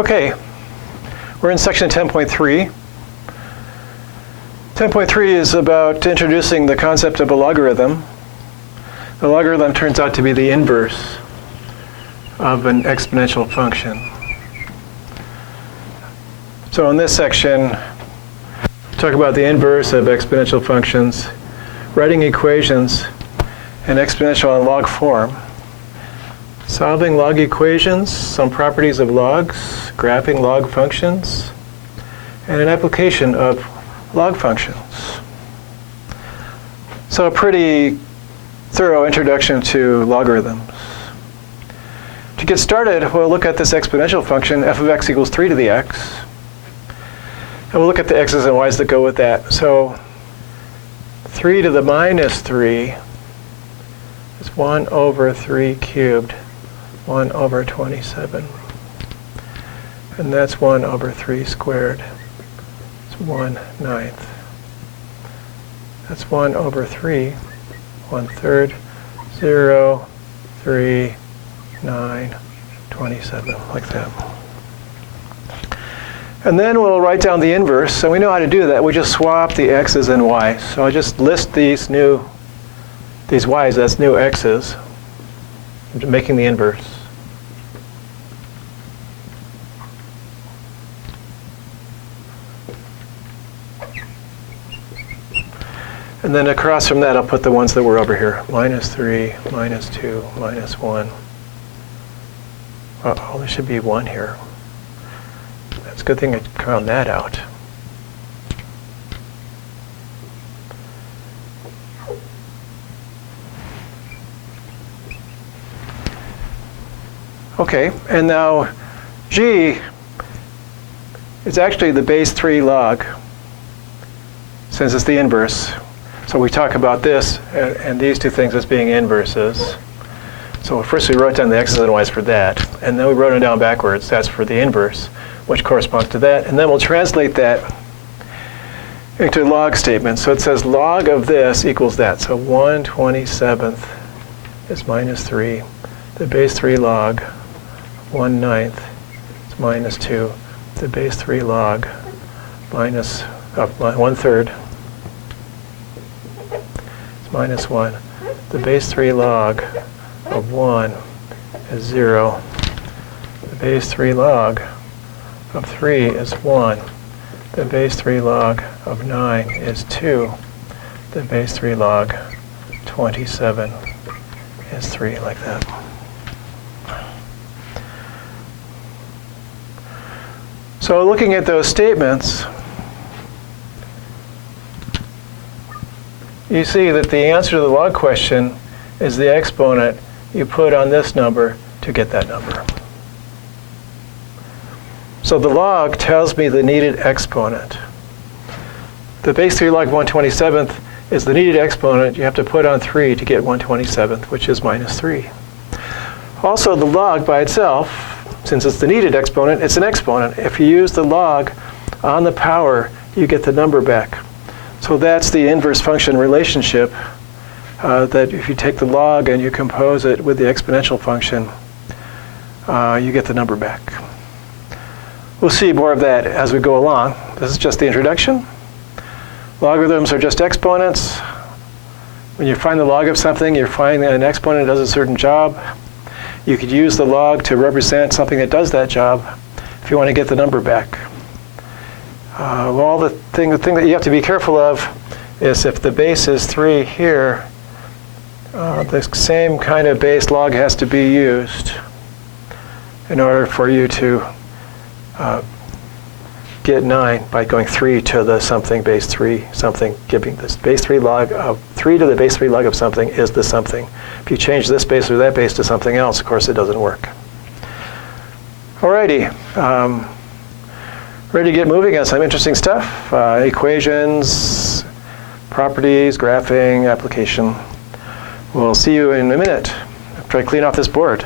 Okay, we're in section 10.3. 10.3 is about introducing the concept of a logarithm. The logarithm turns out to be the inverse of an exponential function. So in this section, talk about the inverse of exponential functions, writing equations in exponential and log form, solving log equations, some properties of logs, graphing log functions, and an application of log functions. So a pretty thorough introduction to logarithms. To get started, we'll look at this exponential function, f of x equals 3 to the x. And we'll look at the x's and y's that go with that. So 3 to the minus 3 is 1 over 3 cubed, 1 over 27. And that's 1 over 3 squared. It's 1/9. That's 1 over 3, 1/3, 0, 3, 9, 27, like that. And then we'll write down the inverse, and we know how to do that. We just swap the x's and y's. So I just list these y's as new x's, making the inverse. And then across from that, I'll put the ones that were over here. -3, -2, -1. Uh-oh, there should be 1 here. It's a good thing I found that out. Okay, and now g is actually the base 3 log, since it's the inverse. So we talk about this and these two things as being inverses. So first we wrote down the x's and y's for that, and then we wrote them down backwards. That's for the inverse, which corresponds to that. And then we'll translate that into a log statement. So it says log of this equals that. So 1/27 is -3. The base 3 log, 1/9 is -2. The base 3 log minus 1/3 is -1. The base 3 log of 1 is 0. The base 3 log of 3 is 1. The base 3 log of 9 is 2. The base 3 log 27 is 3, like that. So looking at those statements, you see that the answer to the log question is the exponent you put on this number to get that number. So the log tells me the needed exponent. The base 3 log 1/27 is the needed exponent you have to put on 3 to get 1/27, which is -3. Also, the log by itself, since it's the needed exponent, it's an exponent. If you use the log on the power, you get the number back. So that's the inverse function relationship, that if you take the log and you compose it with the exponential function, you get the number back. We'll see more of that as we go along. This is just the introduction. Logarithms are just exponents. When you find the log of something, you're finding that an exponent does a certain job. You could use the log to represent something that does that job if you want to get the number back. Well, the thing that you have to be careful of is if the base is 3 here, the same kind of base log has to be used in order for you to get 9 by going 3 to the something base 3 something, giving this base 3 log of 3 to the base 3 log of something is the something. If you change this base or that base to something else, of course it doesn't work. Alrighty, ready to get moving on some interesting stuff. Equations, properties, graphing, application. We'll see you in a minute after I clean off this board.